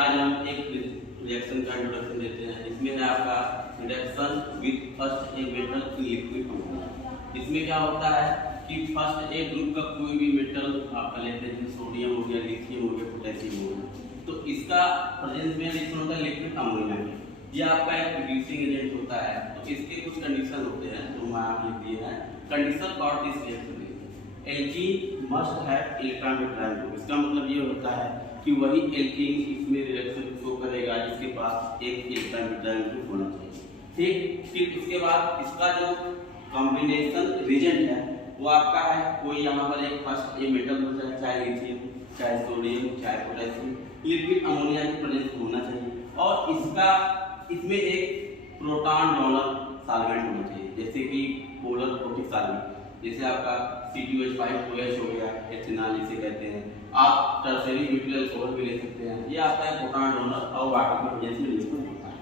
आज हम एक रिएक्शन का इंट्रोडक्शन देते हैं। इसमें है आपका reaction with first a metal in liquid. इसमें क्या होता है कि फर्स्ट ए ग्रुप का कोई भी मेटल आपका लेते हैं, सोडियम हो गया, लिथियम हो गया, पोटेशियम हो गया, तो इसका प्रेजेंस में रिएक्शन होता है लिक्विड अमोनिया में। ये आपका एक रिड्यूसिंग एजेंट होता है। तो इसके कुछ कंडीशन होते हैं जो मैं आप लिख दिए हैं। Condition for this reaction alkene must have electron withdrawal group. इसका मतलब ये होता है कि वही एल्कीन इसमें रिएक्शन शो करेगा जिसके पास एक इलेक्ट्रॉन विट्रायल ग्रुप होना चाहिए। ठीक, फिर उसके बाद इसका जो कॉम्बिनेशन रिएजेंट है वो आपका है कोई यहाँ पर एक फर्स्ट ए मेटल हो जाए, चाहे लिथियम, चाहे सोडियम, चाहे पोटेशियम, लिक्विड अमोनिया की प्रेजेंस होना चाहिए। और इसमें एक प्रोटॉन डोनर सॉल्वेंट होना चाहिए, जैसे कि पोलर प्रोटिक सॉल्वेंट, जैसे आपका C2H5OH हो गया, एथेनॉल जिसे कहते हैं। आप टर्शियरी ब्यूटाइल अल्कोहल भी ले सकते हैं। ये आपका है प्रोटॉन डोनर और वाटर की प्रेजेंस में रिएक्शन होता है।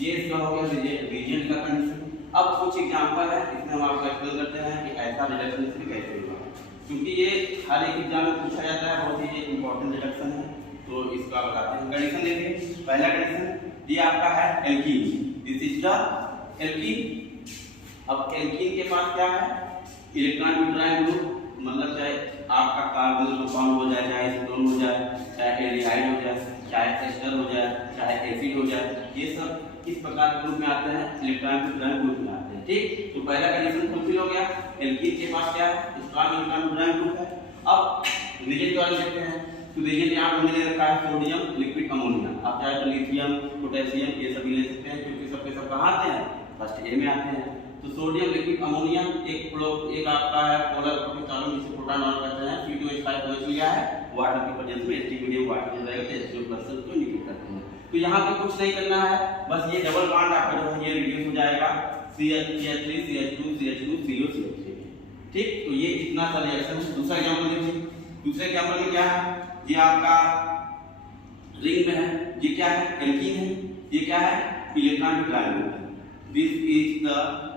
ये इसका हो गया रिएजेंट का कंडीशन। अब कुछ एग्जांपल है, इसमें हम आपको एक्सप्लेन करते हैं कि ऐसा रिडक्शन इसमें कैसे होगा, क्योंकि ये हर एक एग्जाम में पूछा जाता है, बहुत ही इंपॉर्टेंट रिडक्शन है। तो इसका बताते हैं। कंडीशन देखिए, पहला कंडीशन ये आपका है alkene, this is the alkene. अब एल्कीन के पास क्या है, इलेक्ट्रॉन विट्रायल ग्रुप, मतलब चाहे आपका कार्बोनिल कंपाउंड हो जाए, चाहे एसीटोन हो जाए, चाहे एल्डिहाइड हो जाए, चाहे एस्टर हो जाए, चाहे एसिड हो जाए, ये सब किस प्रकार के ग्रुप में आते हैं, इलेक्ट्रॉन विट्रायल ग्रुप में आते हैं। ठीक, तो पहला कंडीशन फुलफिल हो गया। एल्कीन के पास क्या है, स्ट्रांग इलेक्ट्रॉन विट्रायल ग्रुप है। अब रिएजेंट वाले देखते हैं। तो रिएजेंट यहाँ पर हमने रखा है सोडियम, लिक्विड अमोनिया। आप चाहे तो लिथियम, पोटेशियम ये सभी ले सकते हैं, क्योंकि सबके सब कहाँ आते हैं, फर्स्ट ए में आते हैं। तो सोडियम, लिक्विड अमोनिया, एक आपका है पोलर प्रोटिक सॉल्वेंट जिसे प्रोटॉन डोनर कहते हैं। C2H5OH लिया है, वाटर की प्रेजेंस में H2 मीडियम वाटर में रहेगा तो H2+ को इंडिकेट करते हैं। तो यहाँ पे कुछ नहीं करना है, बस ये डबल बॉन्ड आपका जो है ये रिड्यूस हो जाएगा CH3 CH2 CH2 CO CH3। ठीक, तो ये इतना सा रिएक्शन है। दूसरा एग्जांपल देखिए। दूसरे एग्जांपल में क्या है, ये आपका रिंग में है, ये क्या है, एल्कीन है, ये क्या है, electron withdrawal group. This is the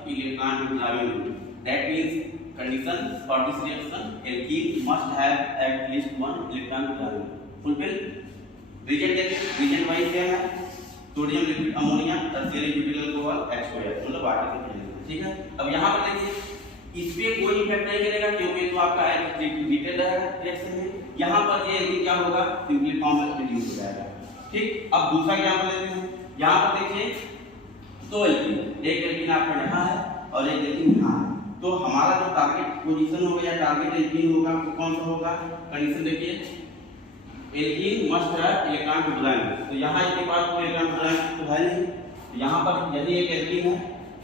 electron withdrawal group. That means condition for this reaction alkene must have at least one electron withdrawal group. Fulfil. Reagent देखिए, रिएजेंट वाइज क्या है, sodium, liquid ammonia, tertiary butyl alcohol, H2S, मतलब water की presence. ठीक है, अब यहाँ पर देखिए इस पे कोई इफेक्ट नहीं करेगा, क्योंकि तो आपका डिटेल रहेगा रिएक्शन में। यहाँ पर ये एल्कीन क्या होगा, सिंपली फॉर्म में रिड्यूस हो जाएगा। ठीक, अब दूसरा एग्जांपल लेते हैं। यहाँ पर देखिए दो एल्कीन, एक एल्कीन आपका यहाँ है और एक एल्कीन यहाँ है। तो हमारा जो टारगेट पोजीशन होगा या टारगेट एल्कीन होगा वो कौन सा होगा, कंडीशन देखिए, alkene must have electron withdrawal group. तो यहाँ इसके पास कोई इलेक्ट्रॉन विट्रायल ग्रुप तो है नहीं। यहाँ पर यदि एक एल्कीन है,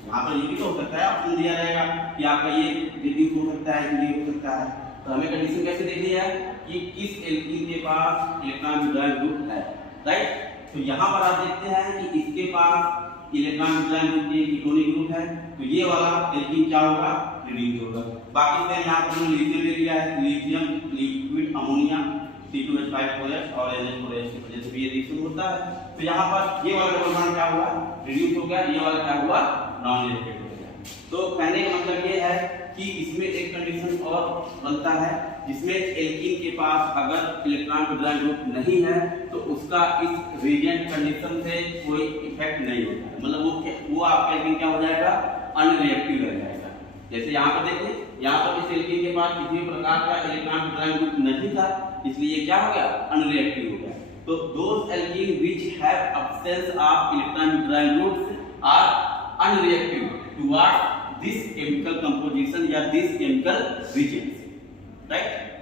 यहाँ पर ये भी तो हो सकता है, ऑप्शन दिया रहेगा कि आपका ये रिड्यूस हो सकता है कि ये हो सकता है। तो हमें कंडीशन कैसे देखनी है कि किस एल्कीन के पास इलेक्ट्रॉन विट्रायल ग्रुप है, राइट। तो यहाँ पर आप देखते हैं कि इसके पास इलेक्ट्रॉन विट्रायल ग्रुप ये कीटोनिक ग्रुप है, तो ये वाला एल्कीन क्या होगा, रिड्यूस होगा। बाकी से यहाँ पर लिथियम ले लिया है, लिथियम, लिक्विड अमोनिया, C2H5OH और NH4OH की वजह से भी ये रिएक्शन होता है। तो यहाँ पर ये वाला डबल बॉन्ड क्या हुआ, रिड्यूस हो गया, ये वाला क्या हुआ, नॉन रिएक्टेड हो गया। तो कहने का मतलब ये है कि इसमें एक कंडीशन और बनता है, जिसमें एल्कीन के पास अगर इलेक्ट्रॉन विट्रायल ग्रुप नहीं है तो उसका इस रिएजेंट कंडीशन से कोई इफेक्ट नहीं होता है, मतलब वो आपका एल्कीन क्या हो जाएगा, अनरिएक्टिव रह जाएगा। जैसे यहाँ पर देखिए, यहाँ पर इस एल्कीन के पास किसी प्रकार का इलेक्ट्रॉन विट्रायल ग्रुप नहीं था, इसलिए क्या हो गया, अनरिएक्टिव हो गया। तो those alkene which have absence of electron withdrawal groups are unreactive towards this chemical composition या दिस केमिकल रिएजेंट, राइट।